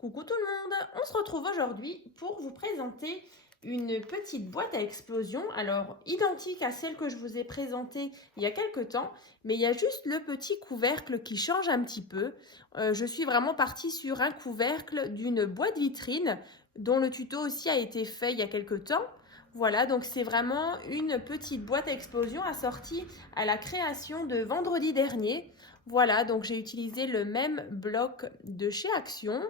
Coucou tout le monde, on se retrouve aujourd'hui pour vous présenter une petite boîte à explosion, alors identique à celle que je vous ai présentée il y a quelques temps, mais il y a juste le petit couvercle qui change un petit peu. Je suis vraiment partie sur un couvercle d'une boîte vitrine dont le tuto aussi a été fait il y a quelques temps. Voilà, donc c'est vraiment une petite boîte à explosion assortie à la création de vendredi dernier. Voilà, donc j'ai utilisé le même bloc de chez Action.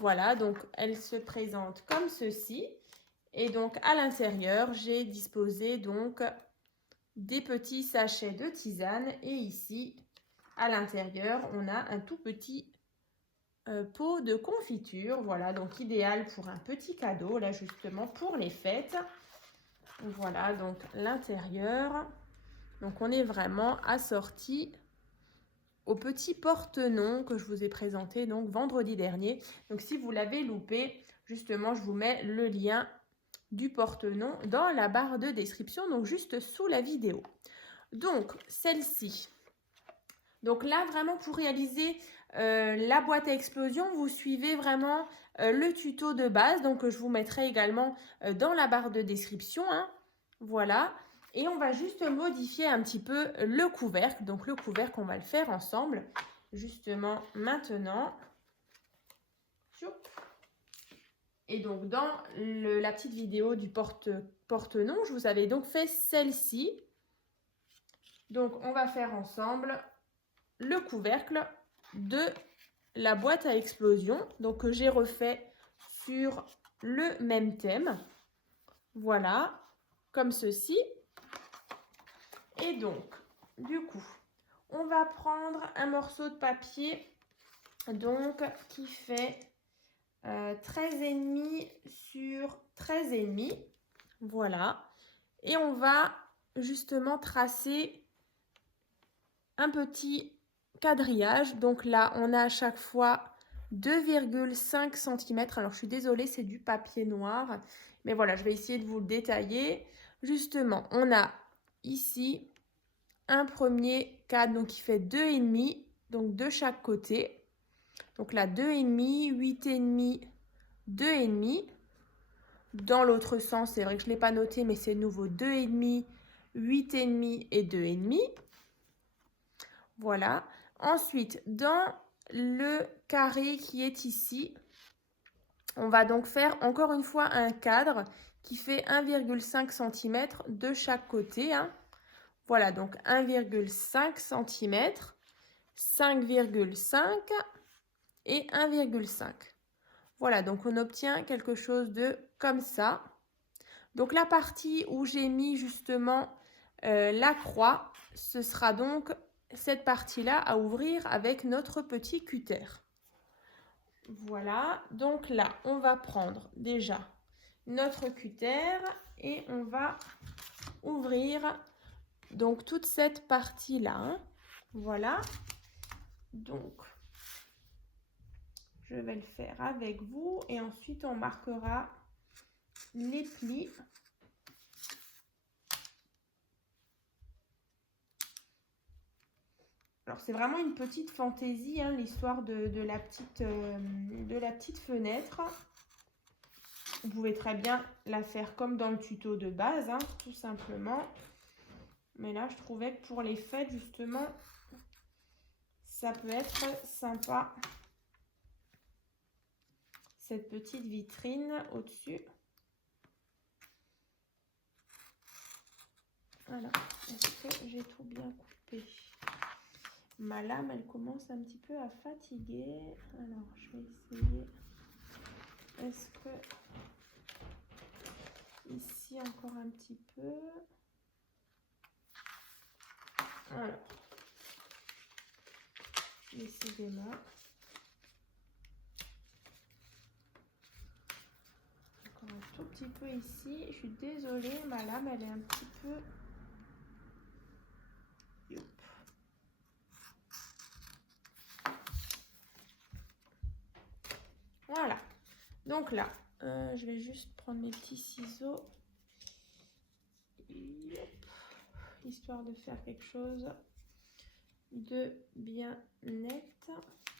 Voilà, donc elle se présente comme ceci. Et donc à l'intérieur, j'ai disposé donc des petits sachets de tisane. Et ici, à l'intérieur, on a un tout petit pot de confiture. Voilà, donc idéal pour un petit cadeau, là justement pour les fêtes. Voilà, donc l'intérieur. Donc on est vraiment assorti au petit porte-nom que je vous ai présenté donc vendredi dernier. Donc si vous l'avez loupé, justement, je vous mets le lien du porte-nom dans la barre de description, donc juste sous la vidéo. Donc celle-ci. Donc là, vraiment pour réaliser la boîte à explosion, vous suivez vraiment le tuto de base. Donc je vous mettrai également dans la barre de description. Hein. Voilà. Et on va juste modifier un petit peu le couvercle. Donc le couvercle, on va le faire ensemble. Justement maintenant. Et donc dans la petite vidéo du porte-nom, je vous avais donc fait celle-ci. Donc on va faire ensemble le couvercle de la boîte à explosion. Donc que j'ai refait sur le même thème. Voilà, comme ceci. Et donc, du coup, on va prendre un morceau de papier donc qui fait 13,5 sur 13,5. Voilà. Et on va justement tracer un petit quadrillage. Donc là, on a à chaque fois 2,5 cm. Alors, je suis désolée, c'est du papier noir. Mais voilà, je vais essayer de vous le détailler. Justement, on a ici un premier cadre donc qui fait 2,5, donc de chaque côté. Donc là, 2,5, 8,5, 2,5. Dans l'autre sens, c'est vrai que je ne l'ai pas noté, mais c'est nouveau 2,5, 8,5 et 2,5. Voilà. Ensuite, dans le carré qui est ici, on va donc faire encore une fois un cadre qui fait 1,5 cm de chaque côté. Hein. Voilà, donc 1,5 cm, 5,5 et 1,5. Voilà, donc on obtient quelque chose de comme ça. Donc la partie où j'ai mis justement la croix, ce sera donc cette partie-là à ouvrir avec notre petit cutter. Voilà, donc là, on va prendre déjà notre cutter et on va ouvrir donc toute cette partie-là. Hein. Voilà, donc je vais le faire avec vous et ensuite on marquera les plis. Alors c'est vraiment une petite fantaisie, hein, l'histoire de la petite fenêtre. Vous pouvez très bien la faire comme dans le tuto de base, hein, tout simplement. Mais là, je trouvais que pour les fêtes, justement, ça peut être sympa. Cette petite vitrine au-dessus. Voilà. Est-ce que j'ai tout bien coupé? Ma lame, elle commence un petit peu à fatiguer. Alors, je vais essayer. Est-ce que... Ici, encore un petit peu. Voilà. Décidément. Encore un tout petit peu ici. Je suis désolée, ma lame, elle est un petit peu... Voilà. Donc là, je vais juste prendre mes petits ciseaux. Histoire de faire quelque chose de bien net.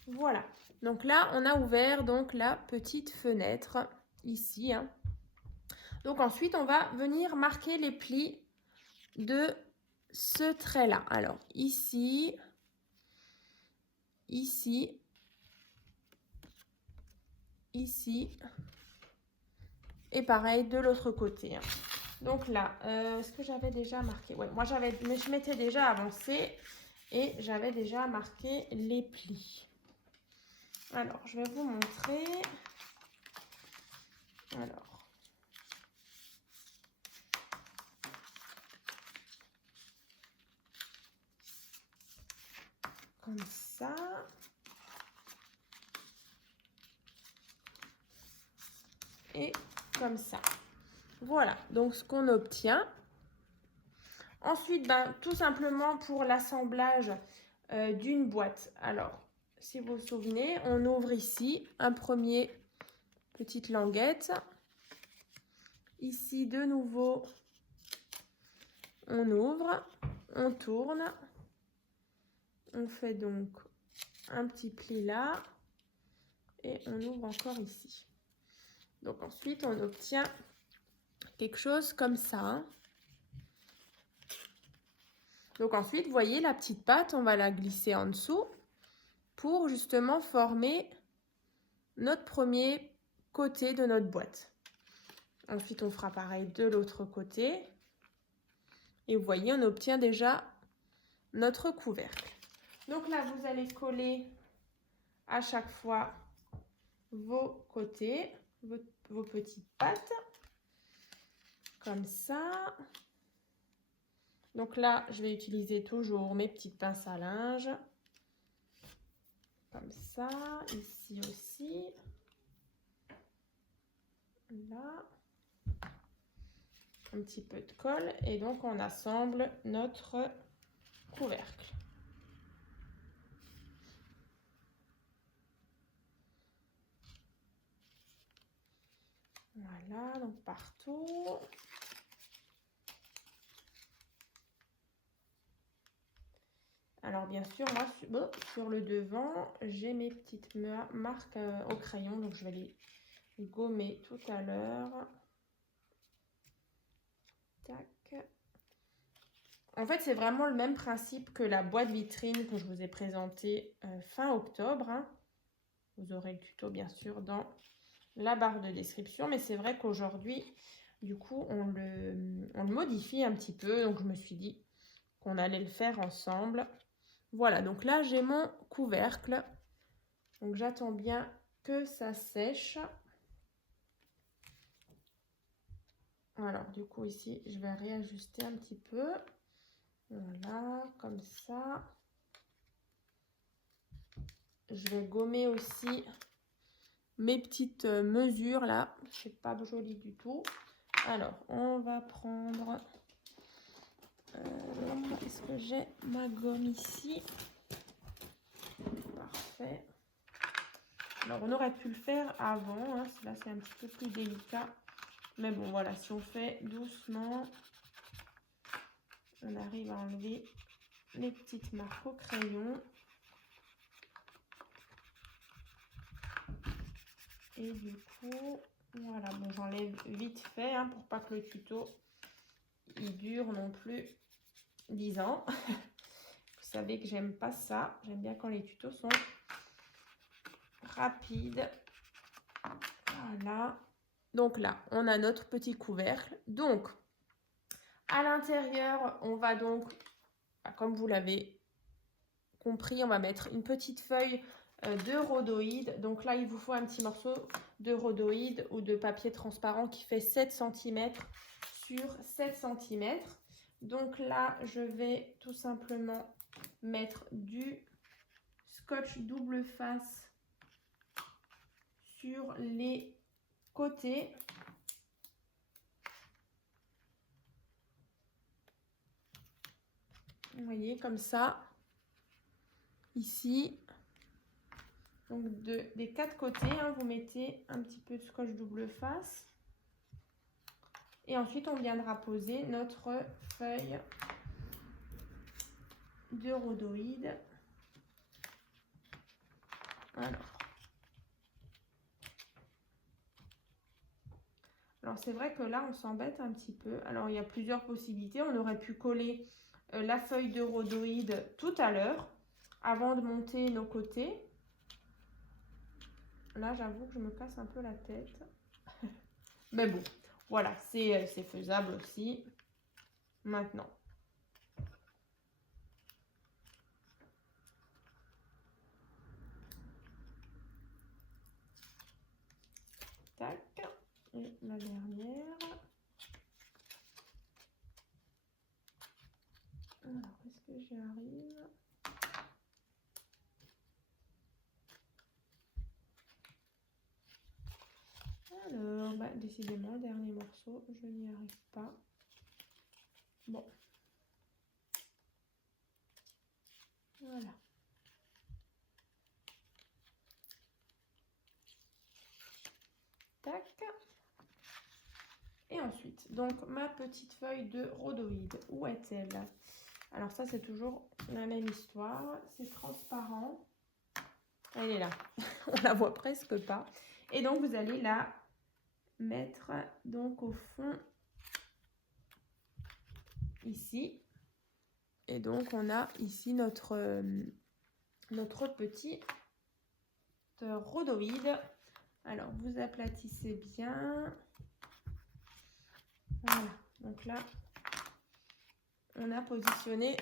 Voilà. Donc là, on a ouvert donc la petite fenêtre ici, hein. Donc ensuite, on va venir marquer les plis de ce trait-là. Alors ici, ici, ici, et pareil de l'autre côté, hein. Donc là, est-ce que j'avais déjà marqué? Ouais, moi je m'étais déjà avancé et j'avais déjà marqué les plis. Alors, je vais vous montrer. Alors, comme ça. Et comme ça. Voilà, donc ce qu'on obtient. Ensuite, tout simplement pour l'assemblage d'une boîte. Alors, si vous vous souvenez, on ouvre ici un premier petite languette. Ici, de nouveau, on ouvre, on tourne. On fait donc un petit pli là et on ouvre encore ici. Donc ensuite, on obtient quelque chose comme ça, hein. Donc ensuite, vous voyez la petite patte, on va la glisser en dessous pour justement former notre premier côté de notre boîte. Ensuite, on fera pareil de l'autre côté. Et vous voyez, on obtient déjà notre couvercle. Donc là, vous allez coller à chaque fois vos côtés, vos petites pattes, comme ça. Donc là, je vais utiliser toujours mes petites pinces à linge, comme ça, ici aussi, là, un petit peu de colle, et donc on assemble notre couvercle. Voilà, donc partout. Alors bien sûr, moi sur le devant, j'ai mes petites marques au crayon, donc je vais les gommer tout à l'heure. Tac. En fait, c'est vraiment le même principe que la boîte vitrine que je vous ai présentée fin octobre, hein. Vous aurez le tuto bien sûr dans la barre de description, mais c'est vrai qu'aujourd'hui, du coup, on le modifie un petit peu, donc je me suis dit qu'on allait le faire ensemble. Voilà, donc là, j'ai mon couvercle. Donc, j'attends bien que ça sèche. Alors, du coup, ici, je vais réajuster un petit peu. Voilà, comme ça. Je vais gommer aussi mes petites mesures là. C'est pas joli du tout. Alors, on va prendre... est-ce que j'ai ma gomme ici? Parfait. Alors, on aurait pu le faire avant, hein. Là, c'est un petit peu plus délicat. Mais bon, voilà, si on fait doucement, on arrive à enlever les petites marques au crayon. Et du coup, voilà, bon, j'enlève vite fait, hein, pour pas que le tuto, il dure non plus 10 ans. Vous savez que j'aime pas ça. J'aime bien quand les tutos sont rapides. Voilà. Donc là, on a notre petit couvercle. Donc, à l'intérieur, on va donc, comme vous l'avez compris, on va mettre une petite feuille de rhodoïde. Donc là, il vous faut un petit morceau de rhodoïde ou de papier transparent qui fait 7 cm sur 7 cm. Donc là, je vais tout simplement mettre du scotch double face sur les côtés. Vous voyez, comme ça, ici. Donc des 4 côtés, hein, vous mettez un petit peu de scotch double face. Et ensuite, on viendra poser notre feuille de rhodoïde. Alors c'est vrai que là, on s'embête un petit peu. Alors, il y a plusieurs possibilités. On aurait pu coller la feuille de rhodoïde tout à l'heure, avant de monter nos côtés. Là, j'avoue que je me casse un peu la tête. Mais bon, voilà, c'est faisable aussi. Maintenant. Tac. Et la dernière. Alors, est-ce que j'y arrive? Alors, bah, décidément, dernier morceau, je n'y arrive pas. Bon. Voilà. Tac. Et ensuite, donc ma petite feuille de rhodoïde, où est-elle? Alors ça, c'est toujours la même histoire. C'est transparent. Elle est là. On la voit presque pas. Et donc, vous allez la mettre donc au fond ici. Et donc, on a ici notre petit rhodoïde. Alors, vous aplatissez bien. Voilà. Donc là, on a positionné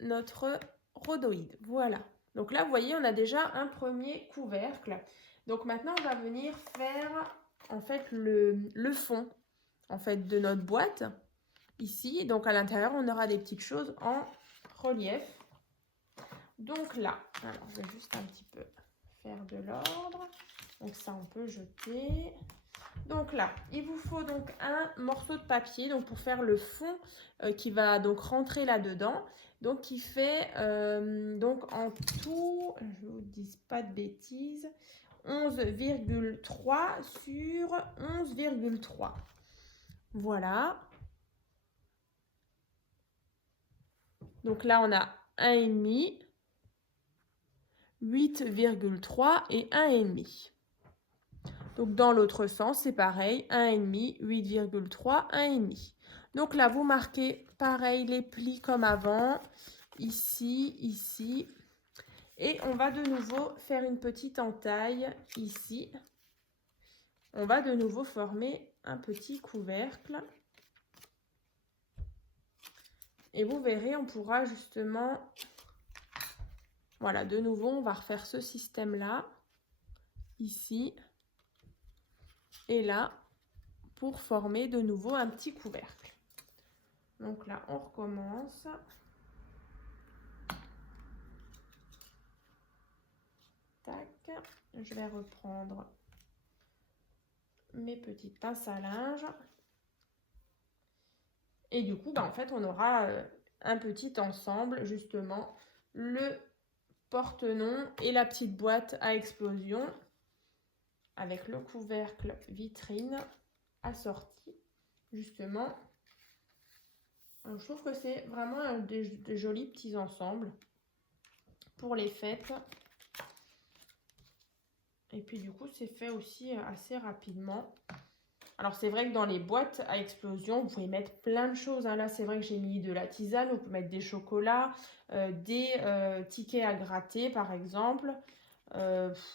notre rhodoïde. Voilà. Donc là, vous voyez, on a déjà un premier couvercle. Donc maintenant, on va venir faire en fait le fond en fait de notre boîte ici. Donc à l'intérieur, on aura des petites choses en relief. Donc là, alors je vais juste un petit peu faire de l'ordre. Donc ça, on peut jeter. Donc là, il vous faut donc un morceau de papier donc pour faire le fond qui va donc rentrer là-dedans. Donc qui fait donc en tout, je ne vous dis pas de bêtises, 11,3 sur 11,3. Voilà. Donc là, on a 1,5, 8,3 et 1,5. Donc, dans l'autre sens, c'est pareil, 1,5, 8,3, 1,5. Donc là, vous marquez pareil les plis comme avant, ici, ici. Et on va de nouveau faire une petite entaille ici. On va de nouveau former un petit couvercle. Et vous verrez, on pourra justement... Voilà, de nouveau, on va refaire ce système-là, ici. Et là, pour former de nouveau un petit couvercle. Donc là, on recommence. Tac. Je vais reprendre mes petites pinces à linge. Et du coup, en fait, on aura un petit ensemble, justement, le porte-nom et la petite boîte à explosion avec le couvercle vitrine assorti, justement. Alors, je trouve que c'est vraiment des jolis petits ensembles pour les fêtes. Et puis, du coup, c'est fait aussi assez rapidement. Alors, c'est vrai que dans les boîtes à explosion, vous pouvez mettre plein de choses. Là, c'est vrai que j'ai mis de la tisane. Vous pouvez mettre des chocolats, des tickets à gratter, par exemple.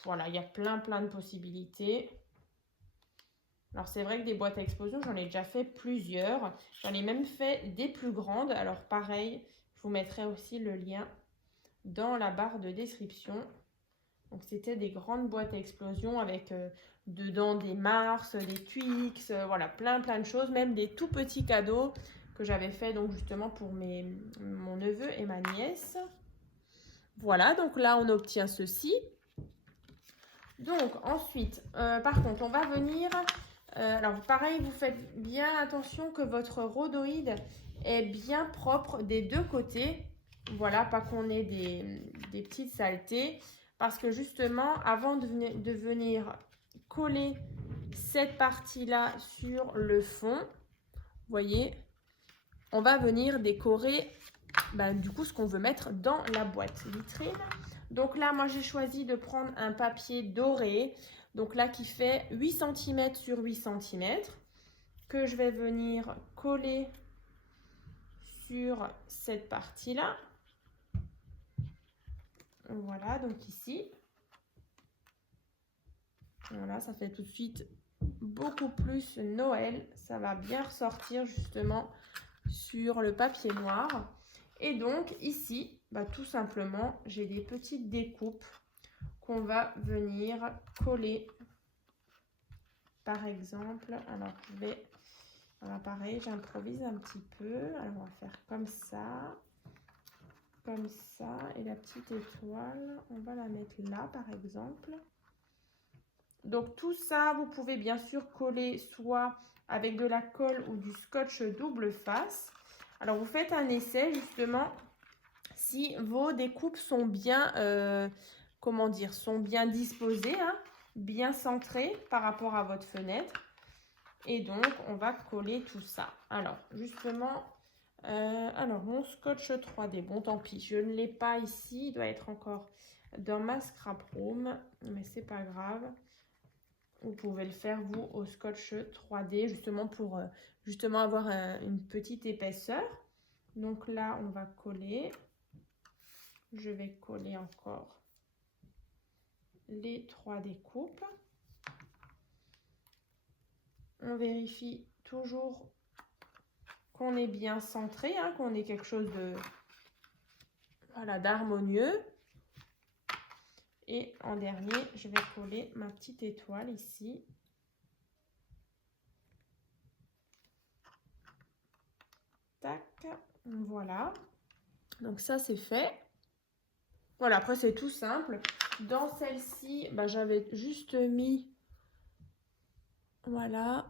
Voilà, il y a plein de possibilités. Alors, c'est vrai que des boîtes à explosion, j'en ai déjà fait plusieurs. J'en ai même fait des plus grandes. Alors, pareil, je vous mettrai aussi le lien dans la barre de description. Donc, c'était des grandes boîtes à explosion avec dedans des Mars, des Twix, voilà, plein de choses. Même des tout petits cadeaux que j'avais fait donc justement pour mon neveu et ma nièce. Voilà, donc là, on obtient ceci. Donc, ensuite, par contre, on va venir... alors, pareil, vous faites bien attention que votre rhodoïde est bien propre des deux côtés. Voilà, pas qu'on ait des petites saletés. Parce que justement, avant de venir coller cette partie-là sur le fond, vous voyez, on va venir décorer du coup ce qu'on veut mettre dans la boîte vitrine. Donc là, moi, j'ai choisi de prendre un papier doré. Donc là, qui fait 8 cm sur 8 cm. Que je vais venir coller sur cette partie-là. Voilà, donc ici. Voilà, ça fait tout de suite beaucoup plus Noël. Ça va bien ressortir justement sur le papier noir. Et donc ici, tout simplement, j'ai des petites découpes qu'on va venir coller. Par exemple, alors je vais, voilà, pareil, j'improvise un petit peu. Alors on va faire comme ça, et la petite étoile, on va la mettre là par exemple. Donc tout ça, vous pouvez bien sûr coller soit avec de la colle ou du scotch double face. Alors vous faites un essai justement si vos découpes sont bien, comment dire, sont bien disposées, hein, bien centrées par rapport à votre fenêtre. Et donc on va coller tout ça. Alors justement, alors mon scotch 3D, bon tant pis, je ne l'ai pas ici, il doit être encore dans ma scrap room, mais c'est pas grave. Vous pouvez le faire vous au scotch 3D justement pour justement avoir une petite épaisseur. Donc là, on va coller. Je vais coller encore les 3 découpes. On vérifie toujours qu'on est bien centré, hein, qu'on ait quelque chose de, voilà, d'harmonieux. Et en dernier, je vais coller ma petite étoile ici. Tac, voilà. Donc ça, c'est fait. Voilà, après, c'est tout simple. Dans celle-ci, j'avais juste mis, voilà,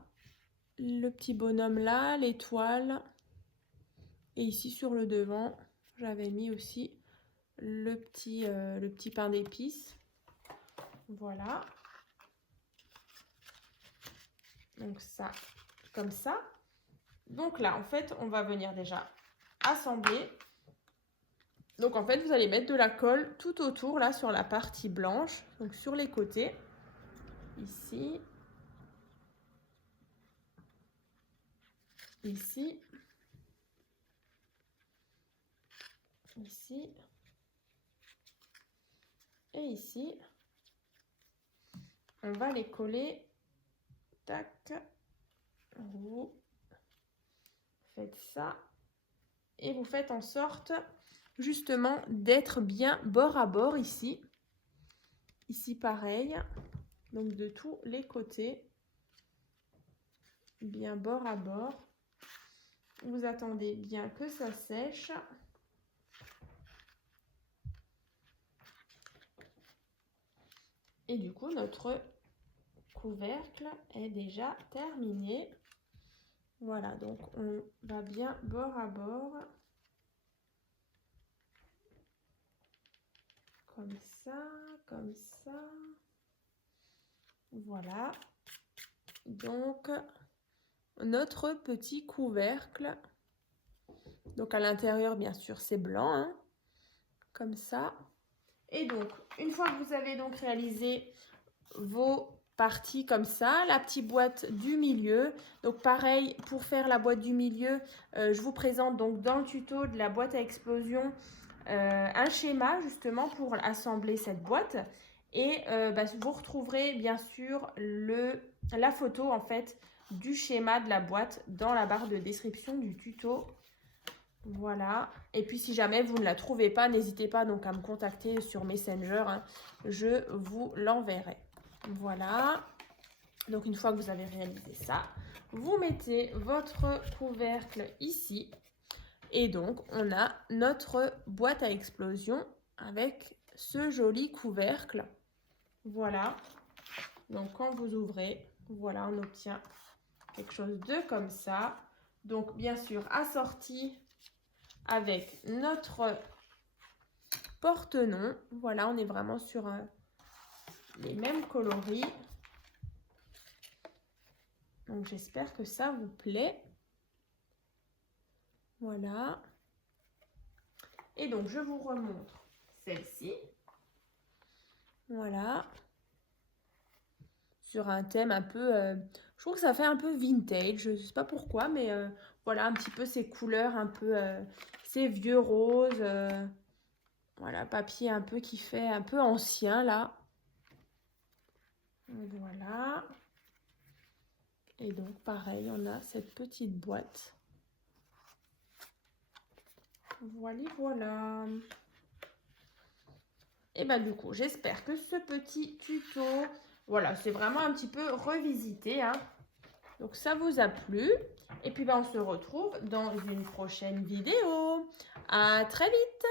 le petit bonhomme là, l'étoile. Et ici, sur le devant, j'avais mis aussi le petit pain d'épices. Voilà. Donc ça, comme ça. Donc là, en fait, on va venir déjà assembler. Donc en fait, vous allez mettre de la colle tout autour, là, sur la partie blanche. Donc sur les côtés. Ici. Ici. Ici. Et ici. On va les coller. Tac. Vous faites ça. Et vous faites en sorte justement d'être bien bord à bord ici. Ici pareil. Donc de tous les côtés. Bien bord à bord. Vous attendez bien que ça sèche. Et du coup, notre couvercle est déjà terminé. Voilà, donc on va bien bord à bord. Comme ça, comme ça. Voilà. Donc, notre petit couvercle. Donc, à l'intérieur, bien sûr, c'est blanc, hein, comme ça. Et donc, une fois que vous avez donc réalisé vos parties comme ça, la petite boîte du milieu. Donc, pareil, pour faire la boîte du milieu, je vous présente donc dans le tuto de la boîte à explosion un schéma justement pour assembler cette boîte. Et vous retrouverez bien sûr la photo en fait du schéma de la boîte dans la barre de description du tuto. Voilà. Et puis si jamais vous ne la trouvez pas, n'hésitez pas donc à me contacter sur Messenger, hein, je vous l'enverrai. Voilà. Donc une fois que vous avez réalisé ça, vous mettez votre couvercle ici. Et donc on a notre boîte à explosion avec ce joli couvercle. Voilà. Donc quand vous ouvrez, voilà, on obtient quelque chose de comme ça. Donc bien sûr assorti avec notre porte-nom. Voilà, on est vraiment sur les mêmes coloris. Donc j'espère que ça vous plaît. Voilà. Et donc je vous remontre celle-ci. Voilà. Sur un thème un peu... je trouve que ça fait un peu vintage. Je ne sais pas pourquoi, mais voilà, un petit peu ces couleurs, un peu... ces vieux roses. Voilà, papier un peu qui fait un peu ancien, là. Voilà. Et donc, pareil, on a cette petite boîte. Voilà, voilà. Et ben du coup, j'espère que ce petit tuto, voilà, c'est vraiment un petit peu revisité, hein. Donc ça vous a plu. Et puis ben, on se retrouve dans une prochaine vidéo. À très vite!